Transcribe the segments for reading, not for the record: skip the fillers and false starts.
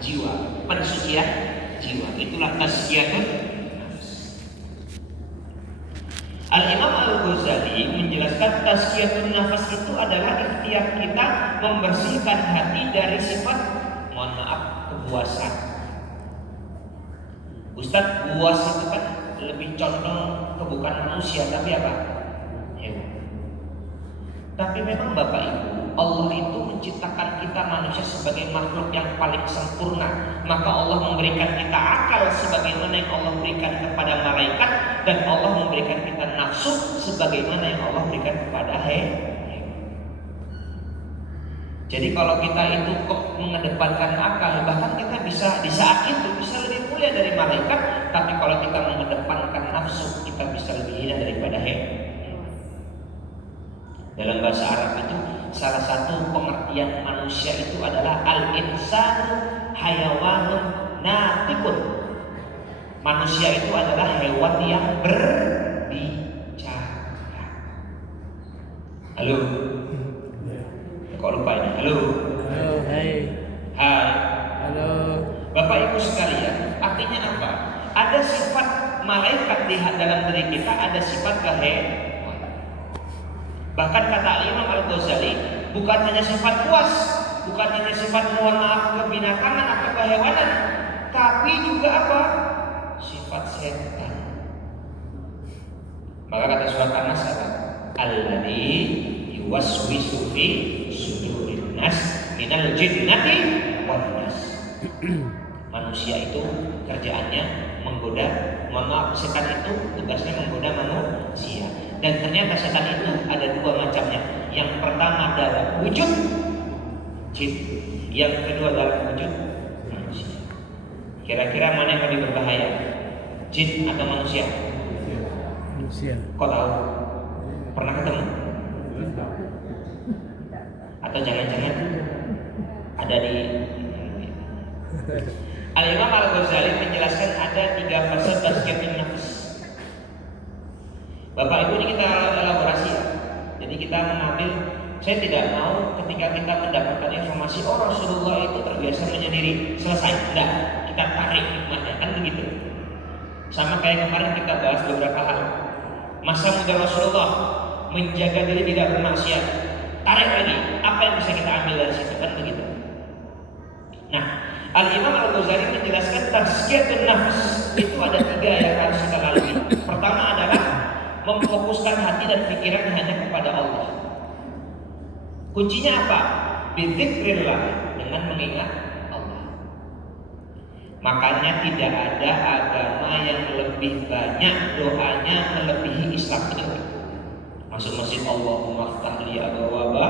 jiwa, pensucian jiwa. Itulah tazkiyatun nafs. Al-Imam Al-Ghazali menjelaskan tazkiyatun nafas itu adalah ikhtiar kita membersihkan hati dari sifat, mohon maaf, kepuasan. Ustadz, puas itu kan lebih condong ke bukan manusia tapi apa? Hewan. Tapi memang Bapak Ibu, Allah itu menciptakan kita manusia sebagai makhluk yang paling sempurna. Maka Allah memberikan kita akal sebagaimana yang Allah berikan kepada malaikat, dan Allah memberikan kita nafsu sebagaimana yang Allah berikan kepada hewan. Jadi kalau kita itu kok mengedepankan akal, bahkan kita bisa di saat itu bisa lebih mulia dari malaikat. Tapi kalau kita mengedepankan nafsu, kita bisa lebih hina daripada hewan. Dalam bahasa Arab itu salah satu pengertian manusia itu adalah al-insanu hayawanun natiqun. Manusia itu adalah hewan yang berbicara. Halo. Kok lupa ini? Halo. Halo, hai. Hai. Halo. Bapak Ibu sekalian, artinya apa? Ada sifat malaikat di dalam diri kita, ada sifat kehewanan. Bahkan kata Imam Al-Ghazali, bukan hanya sifat puas, bukan hanya sifat mohon maaf kebinatangan atau kehewanan, tapi juga apa? Sifat setan. Maka kata surat An-Nas apa? Alladzi yuwaswisu fi sudurin nas minal jinnati wan nas. Manusia itu kerjaannya menggoda, mohon maaf, setan itu tugasnya menggoda manusia. Dan ternyata setan itu ada dua macamnya. Yang pertama dalam wujud jin, yang kedua dalam wujud manusia. Kira-kira mana yang lebih berbahaya? Jin atau manusia? Manusia. Kok tahu? Pernah ketemu? Atau jangan-jangan ada di Al-Imam Al-Ghazali menjelaskan ada 3 fase tazkiyatun nafs. Bapak Ibu, ini kita elaborasi ya. Jadi kita mengambil, saya tidak mau ketika kita mendapatkan informasi Rasulullah itu terbiasa menyendiri, selesai, enggak, kita tarik hikmahnya, kan begitu. Sama kayak kemarin kita bahas beberapa hal. Masa muda Rasulullah menjaga diri tidak bermaksiat, tarik lagi, apa yang bisa kita ambil dari situ, kan begitu. Nah, Al-Imam Al-Ghazali menjelaskan tazkiyatun nafs itu ada 3 yang harus kita lalui. Pertama adalah memfokuskan hati dan pikiran hanya kepada Allah. Kuncinya apa? Bidzikrillah, dengan mengingat Allah. Makanya tidak ada agama yang lebih banyak doanya melebihi Islam, betul? Masuk masjid Allahumma ftahli abwaaba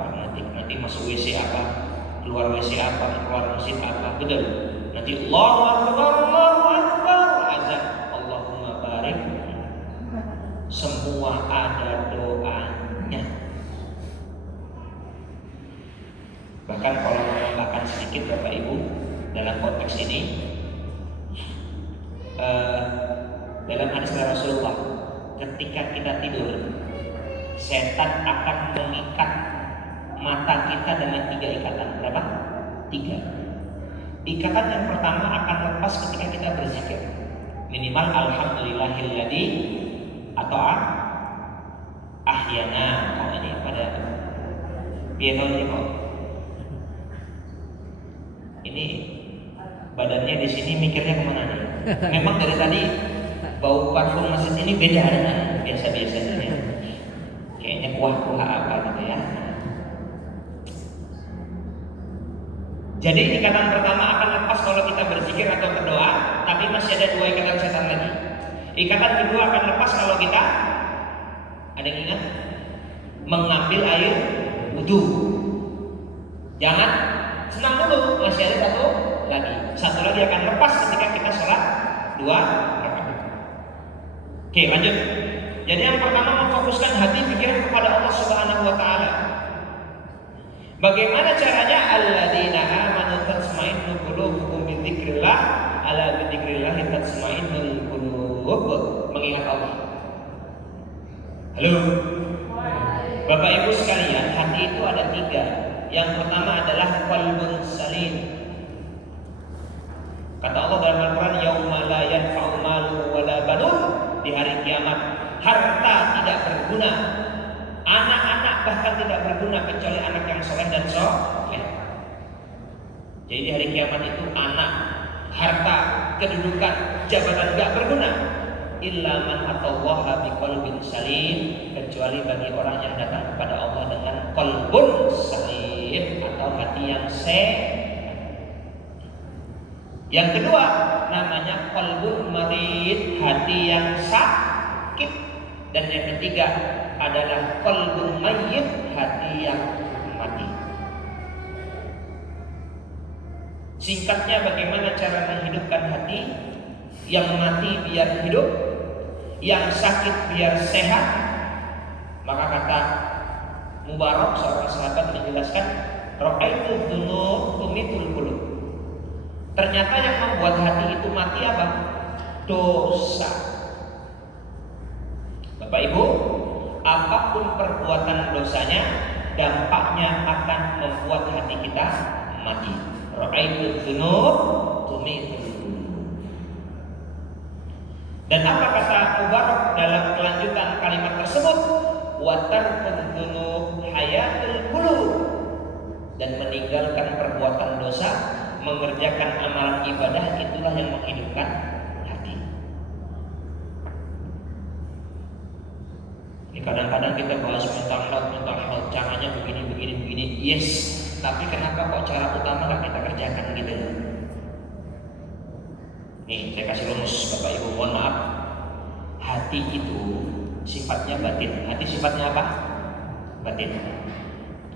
rahmatik, nanti masuk WC apa? Keluar WC apa, keluar masjid apa, betul? Nanti Allahu Akbar, azan, Allahumma barik. Semua ada doanya. Bahkan kalau menambahkan sedikit Bapak Ibu dalam konteks ini, dalam hadis Rasulullah, ketika kita tidur, setan akan mengikat mata kita dengan 3 ikatan. Berapa? 3. Ikatan yang pertama akan lepas ketika kita berzikir. Minimal alhamdulillahilladzi atau ahyana. Oh, ini pada biar ini kok. Ini badannya di sini mikirnya kemana nih? Memang dari tadi bau parfum masjid ini beda dengan biasa-biasanya. Kayaknya kuah-kuah apa gitu ya. Jadi ikatan pertama akan lepas kalau kita berzikir atau berdoa, tapi masih ada 2 ikatan setan lagi. Ikatan kedua akan lepas kalau kita, ada yang ingat? Mengambil air wudu. Jangan senang dulu, masih ada 1 lagi. 1 lagi akan lepas ketika kita sholat 2 rakaat. Oke, lanjut. Jadi yang pertama memfokuskan hati pikiran kepada Allah Subhanahu wa taala. Bagaimana caranya? Alladzina amanu tatma'innu qulubuhum bidzikrillah, ala bidzikrillah tatma'innul qulub. Mengingat Allah. Halo. Bapak Ibu sekalian, hati itu ada 3. Yang pertama adalah qalbun salim. harta tidak berguna, anak-anak bahkan tidak berguna kecuali anak yang soleh dan soleh. Jadi di hari kiamat itu anak, harta, kedudukan, jabatan gak berguna. Illa man atallaha biqalbin salim, kecuali bagi orang yang datang kepada Allah dengan qalbun salim atau hati yang sehat. Yang kedua namanya qalbun marid, hati yang sakit. Dan yang ketiga adalah qalbun mayyit, hati yang mati. Singkatnya, bagaimana cara menghidupkan hati? Yang mati biar hidup, yang sakit biar sehat. Maka kata Mubarak, seorang sahabat, menjelaskan, ra'aitu dzunub tumitul qulub. Ternyata yang membuat hati itu mati apa? Dosa. Bapak Ibu, apapun perbuatan dosanya, dampaknya akan membuat hati kita mati. Ra'aitu dzunub tumitul qulub. Dan apa kata Mubarak dalam kelanjutan kalimat tersebut? Wa tarkul dzunub hayatul qulub. Dan meninggalkan perbuatan dosa, mengerjakan amalan ibadah, itulah yang menghidupkan hati. Ini kadang-kadang kita bahas mental health, caranya begini. Yes, tapi kenapa kok cara utama nggak kita kerjakan gitu? Nih, saya kasih rumus Bapak Ibu, mohon maaf. Hati itu sifatnya batin. Hati sifatnya apa? Batin.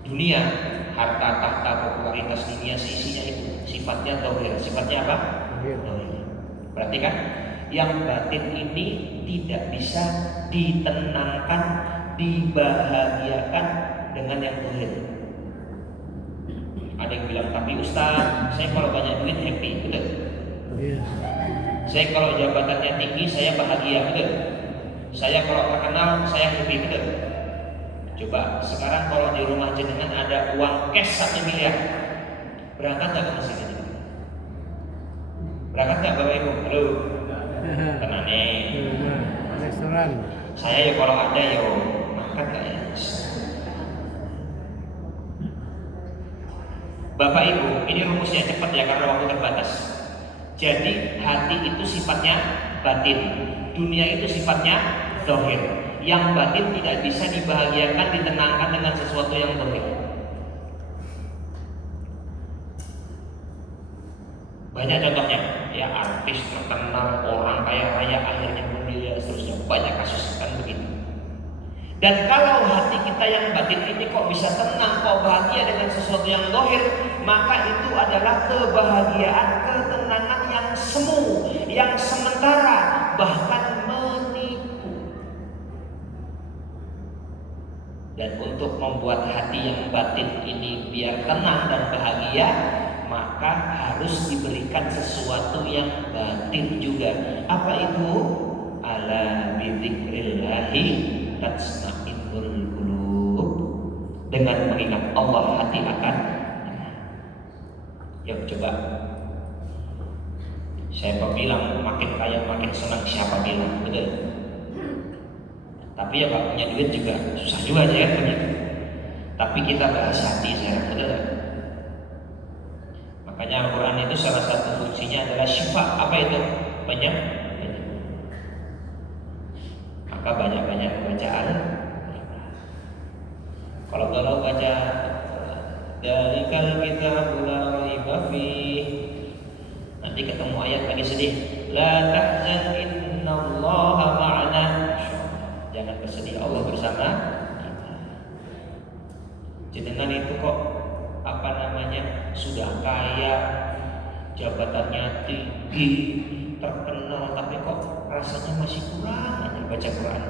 Dunia, harta, tahta, popularitas dunia, isinya itu sifatnya zahir. Sifatnya apa? Zahir. Berarti kan yang batin ini tidak bisa ditenangkan, dibahagiakan dengan yang zahir. Ada yang bilang, tapi Ustaz, saya kalau banyak duit happy, betul? Iya. Saya kalau jabatannya tinggi, saya bahagia, betul? Saya kalau terkenal, saya happy, betul? Coba sekarang kalau di rumah jenengan ada uang cash 1 miliar, berangkat nggak ke masjid ini? Berangkat nggak Bapak Ibu? Halo, tenang nih. Restoran. Saya ya kalau ada ya makan nggak ya? Bapak Ibu, ini rumusnya cepat ya karena waktu terbatas. Jadi hati itu sifatnya batin, dunia itu sifatnya zahir. Yang batin tidak bisa dibahagiakan, ditenangkan dengan sesuatu yang zahir. Banyak contohnya, ya artis terkenal, orang kaya raya akhirnya miliar, seterusnya banyak kasus kan begitu. Dan kalau hati kita yang batin ini kok bisa tenang, kok bahagia dengan sesuatu yang zahir, maka itu adalah kebahagiaan, ketenangan yang semu, yang sementara, bahkan menipu. Dan untuk membuat hati yang batin ini biar tenang dan bahagia, maka harus diberikan sesuatu yang batin juga. Apa itu? Ala bidzikrillahi tatsma'innul qulub. Dengan mengingat Allah, hati akan tenang. Yuk coba. Siapa bilang makin kaya makin senang? Siapa bilang? Betul. Tapi ya Pak, punya duit juga susah juga aja kan punya. Tapi kita bahas hati sekarang, betul tak? Makanya Al-Quran itu salah satu fungsinya adalah syifa. Apa itu? Penyembuh. Maka banyak-banyak baca Al-Quran. Kalau galau baca Dalikal kitabul la raiba fih. Nanti ketemu ayat lagi sedih. La tahzan innallaha ma'ana. Jangan bersedih, Allah bersama kita. Jenengan itu kok sudah kaya, jabatannya tinggi, terkenal, tapi kok rasanya masih kurang aja baca Quran.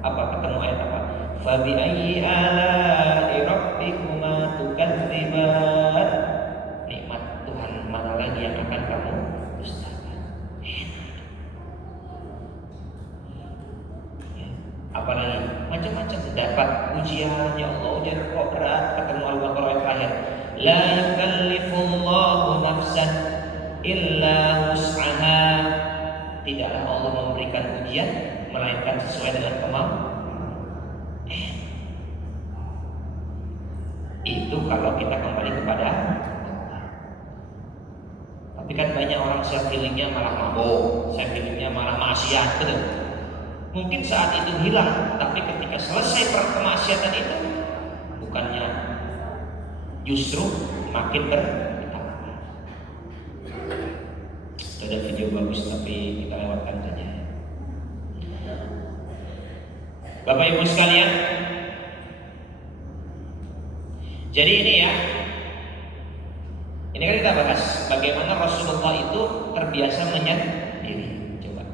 Apa ketemu ayat apa? Fabi ayyi ala'i rabbikuma tukadziban. Nikmat Tuhan mana lagi yang akan kamu dustakan? Apalagi macam-macam dapat ujian, ya Allah ujian kok berat. Ketemu Al-Baqarah yang terakhir, la yukallifullahu nafsan illa wus'aha. Tidaklah Allah memberikan ujian melainkan sesuai dengan kemampuan. Itu kalau kita kembali kepada. Tapi kan banyak orang self healingnya malah mabuk, self healingnya malah maksiat, betul. Mungkin saat itu hilang, tapi ketika selesai kemaksiatan itu, bukannya justru makin bertambah. Ada video bagus tapi kita lewatkan saja. Bapak Ibu sekalian, jadi ini ya, ini kan kita bahas bagaimana Rasulullah itu terbiasa menyendiri. Coba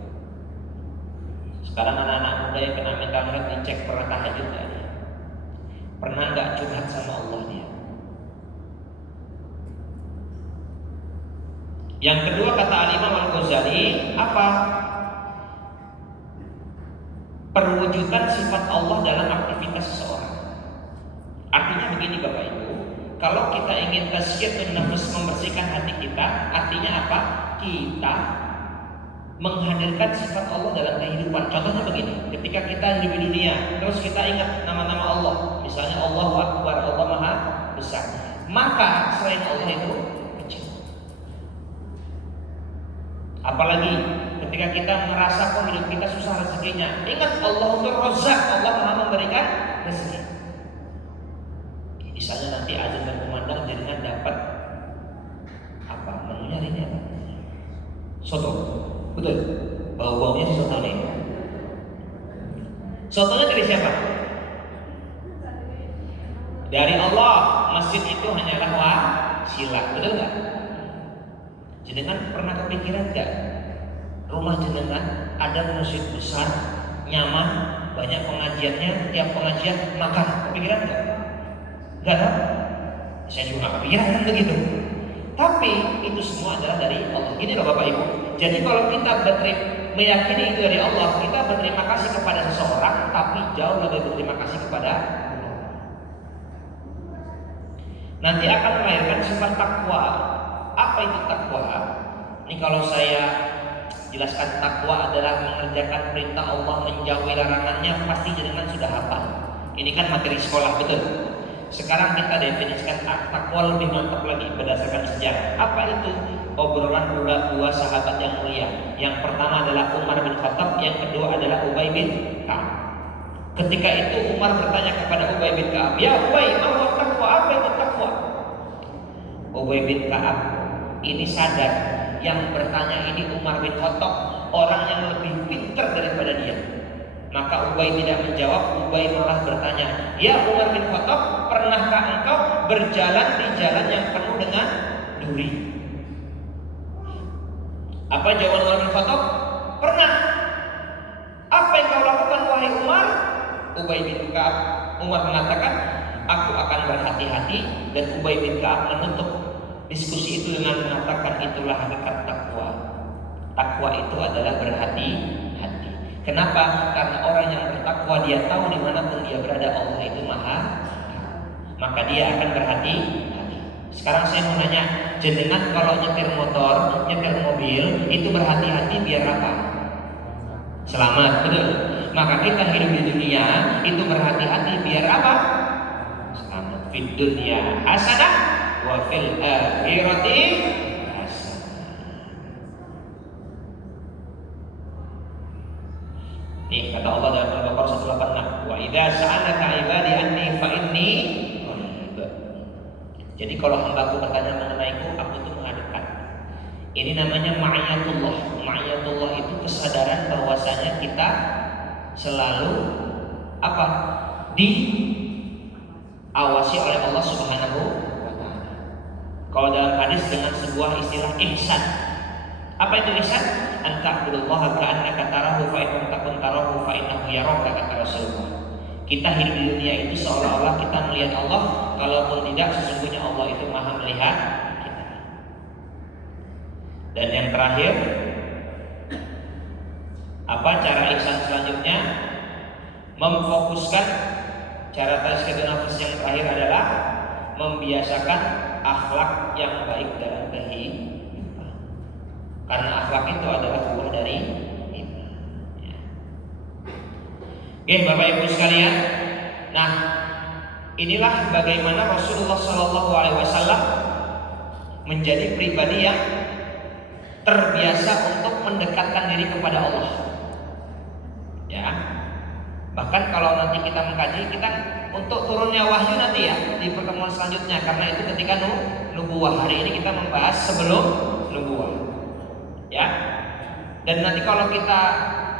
sekarang anak-anak muda yang kena mental health dicek pernah tahajud nggak dia? Pernah nggak curhat sama Allah dia? Yang kedua kata Al-Imam Al-Ghazali apa? Perwujudan sifat Allah dalam aktivitas seseorang. Artinya begini Bapak Ibu, kalau kita ingin tazkiyatun nafs, membersihkan hati kita, artinya apa? Kita menghadirkan sifat Allah dalam kehidupan. Contohnya begini, ketika kita hidup di dunia, terus kita ingat nama-nama Allah, misalnya Allahu Akbar, Allah Maha Besar, maka selain Allah itu kecil. Apalagi ketika kita merasa kok hidup kita susah rezekinya, ingat Allahur Razzaq, Allah Maha memberikan rezeki. Misalnya nanti azan dan kumandang jaringan dapat apa? Menunya hari ini apa? Soto, betul? Bau-baunya si soto nih. Sotonya dari siapa? Dari Allah. Masjid itu hanyalah wasilah, betul nggak? Jenengan pernah kepikiran nggak? Rumah jenengan ada masjid besar, nyaman, banyak pengajiannya, tiap pengajian makan, kepikiran nggak? Enggak kan? Saya juga gak kepikiran kan begitu. Tapi itu semua adalah dari Allah. Gini loh Bapak Ibu. Jadi kalau kita meyakini itu dari Allah, kita berterima kasih kepada seseorang, tapi jauh lebih berterima kasih kepada Allah. Nanti akan melahirkan sifat takwa. Apa itu takwa? Ini kalau saya jelaskan, takwa adalah mengerjakan perintah Allah, menjauhi larangannya, pasti jenengan sudah hafal. Ini kan materi sekolah, betul? Sekarang kita definisikan takwa lebih mantap lagi berdasarkan sejarah. Apa itu? Obrolan dua sahabat yang mulia. Yang pertama adalah Umar bin Khattab, yang kedua adalah Ubay bin Ka'ab. Ketika itu Umar bertanya kepada Ubay bin Ka'ab, "Ya Ubay, apa takwa? Apa itu takwa?" Ubay bin Ka'ab ini sadar yang bertanya ini Umar bin Khattab, orang yang lebih pintar daripada dia. Maka Ubay tidak menjawab, Ubay malah bertanya, "Ya Umar bin Khattab, pernahkah engkau berjalan di jalan yang penuh dengan duri?" Apa jawaban Umar bin Khattab? "Pernah." "Apa yang kau lakukan wahai Umar?" Ubay bin Ka'ab, Umar mengatakan, "Aku akan berhati-hati." Dan Ubay bin Ka'ab menutup diskusi itu dengan mengatakan, "Itulah hakikat takwa." Takwa itu adalah berhati-hati. Kenapa? Karena orang yang bertakwa dia tahu dimanapun dia berada Allah itu maha, maka dia akan berhati-hati. Sekarang saya mau nanya, jenengan kalau nyetir motor, nyetir mobil itu berhati-hati biar apa? Selamat, betul. Maka kita hidup di dunia itu berhati-hati biar apa? Selamat. Fid dunya hasanah wa fil akhirati hasanah. Nih kata Allah dalam Al-Baqarah 186, "Wa idza sa'alaka 'ibadi anni fa inni qarib." Jadi kalau hambaku bertanya mengenaiku, aku itu menghadapkan. Ini namanya ma'iyatullah. Ma'iyatullah itu kesadaran bahwasanya kita selalu apa? Diawasi oleh Allah Subhanahu wa taala. Kalau dalam hadis dengan sebuah istilah ihsan. Apa itu ihsan? Anta'budullaha ka'annaka tarahu fa in lam takun tarahu fa innahu yaraka, kata Rasulullah. Kita hidup di dunia itu seolah-olah kita melihat Allah, kalaupun tidak sesungguhnya Allah itu Maha melihat kita. Dan yang terakhir, apa cara ihsan selanjutnya? Memfokuskan cara tazkiyatun nafs yang terakhir adalah membiasakan akhlak yang baik dalam kehidupan. Karena akhlak itu adalah buah dari iman. Ya. Oke, Bapak Ibu sekalian. Nah, inilah bagaimana Rasulullah Shallallahu Alaihi Wasallam menjadi pribadi yang terbiasa untuk mendekatkan diri kepada Allah. Ya, bahkan kalau nanti kita mengkaji, kita untuk turunnya wahyu nanti ya di pertemuan selanjutnya, karena itu ketika nubuwah. Hari ini kita membahas sebelum nubuwah. Ya, dan nanti kalau kita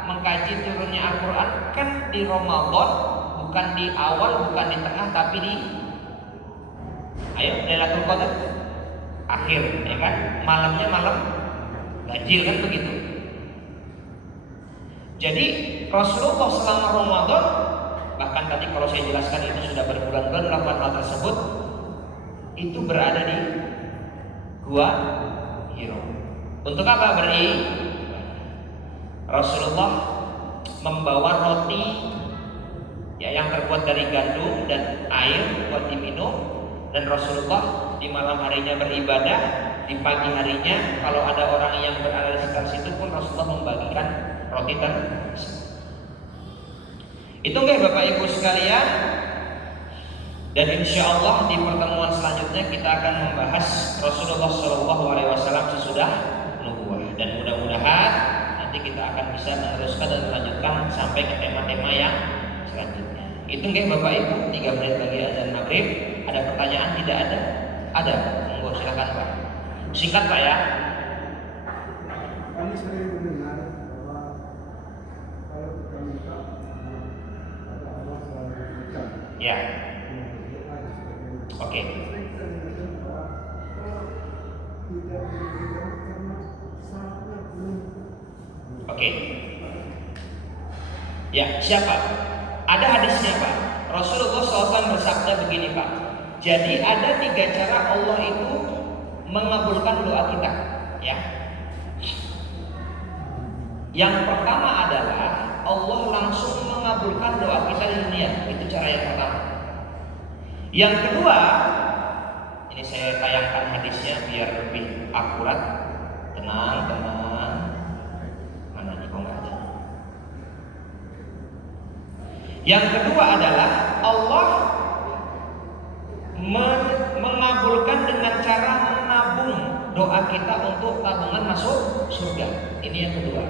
mengkaji turunnya Al-Quran kan di Ramadan, bukan di awal, bukan di tengah, tapi di Lailatul Qadar akhir, ya kan? Malamnya malam ganjil kan begitu. Jadi Rasulullah selama Ramadan, bahkan tadi kalau saya jelaskan itu sudah berbulan-bulan melakukan hal tersebut, itu berada di Gua Hiro. Untuk apa Rasulullah membawa roti ya yang terbuat dari gandum dan air buat diminum, dan Rasulullah di malam harinya beribadah, di pagi harinya kalau ada orang yang berada di sekitar situ pun Rasulullah membagikan roti tersebut. Itu nggak Bapak Ibu sekalian. Dan insya Allah di pertemuan selanjutnya kita akan membahas Rasulullah Shallallahu Alaihi Wasallam sesudah nubuwah, dan mudah-mudahan nanti kita akan bisa meneruskan dan melanjutkan sampai ke tema-tema yang selanjutnya. Itu nggak Bapak Ibu, 3 menit lagi azan maghrib. Ada pertanyaan? Tidak ada? Ada? Monggo silakan Pak. Singkat Pak ya. Kami sering mendengar bahwa kalau kita minta ada Allah selalu berikan. Ya. Oke. Oke. Ya, siapa? Ada hadisnya Pak. Rasulullah SAW bersabda begini Pak. Jadi ada 3 cara Allah itu mengabulkan doa kita. Ya. Yang pertama adalah Allah langsung mengabulkan doa kita di dunia. Itu cara yang pertama. Yang kedua, ini saya tayangkan hadisnya biar lebih akurat. Tenang. Mana nih kok nggak ada? Yang kedua adalah Allah mengabulkan dengan cara menabung doa kita untuk tabungan masuk surga. Ini yang kedua.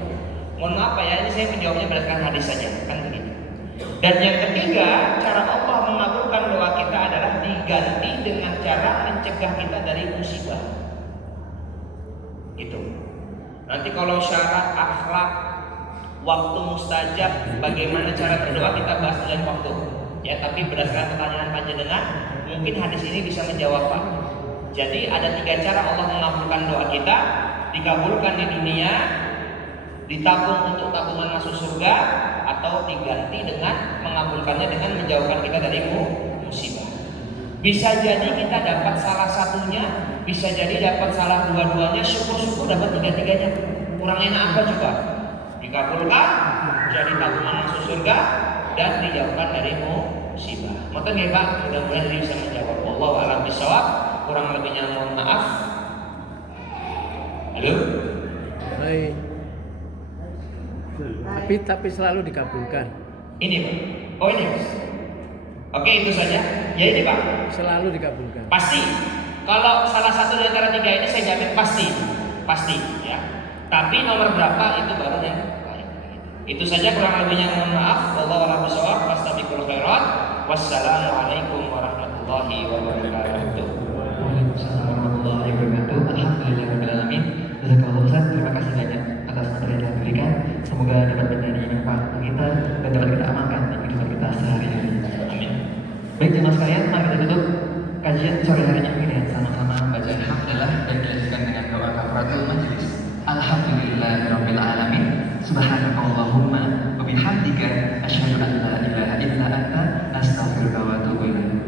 Mohon maaf Pak ya, ini saya menjawabnya berdasarkan hadis saja, kan begitu. Dan yang ketiga, cara Allah mengabulkan doa kita adalah diganti dengan cara mencegah kita dari musibah. Itu. Nanti kalau syarat akhlak, waktu mustajab, bagaimana cara berdoa kita bahas di lain waktu. Ya, tapi berdasarkan pertanyaan panjenengan, mungkin hadis ini bisa menjawab Pak. Jadi ada 3 cara Allah mengabulkan doa kita, dikabulkan di dunia, ditabung untuk tabungan masuk surga, atau diganti dengan mengabulkannya dengan menjauhkan kita dari musibah. Bisa jadi kita dapat salah satunya, bisa jadi dapat salah dua-duanya. Syukur-syukur dapat 3-tiganya. Kurang enak apa coba? Dikabulkan, jadi tabungan masuk surga, dan dijauhkan dari musibah. Maka ya Pak, mudah-mudahan ini bisa menjawab. Wallahu a'lam bishawab. Kurang lebihnya mohon maaf. Halo. Baik. Tapi selalu dikabulkan. Ini Pak. Oh ini. Oke, itu saja. Ya ini Pak. Selalu dikabulkan. Pasti. Kalau salah satu dari antara 3 ini saya jamin pasti. Pasti ya. Tapi nomor berapa itu baru yang lain. Itu saja, kurang lebihnya mohon maaf. Wallahu a'lam bishawab. Fastabiqul khairat. Wassalamualaikum warahmatullahi wabarakatuh. Waalaikumsalam warahmatullahi wabarakatuh. Alhamdulillahirabbil alamin. Jazakallahu Ustaz, terima kasih banyak atas materi yang diberikan. Semoga dapat menjadi manfaat kita dan dapat kita amalkan di kehidupan kita sehari-hari. Amin. Baik jemaah sekalian, mari kita tutup kajian sore hari ini dengan sama-sama baca alhamdulillah dan dilanjutkan dengan doa kafaratul majlis. Alhamdulillahirabbil alamin. Subhanakallahumma wa bihamdika asyhadu an la ilaha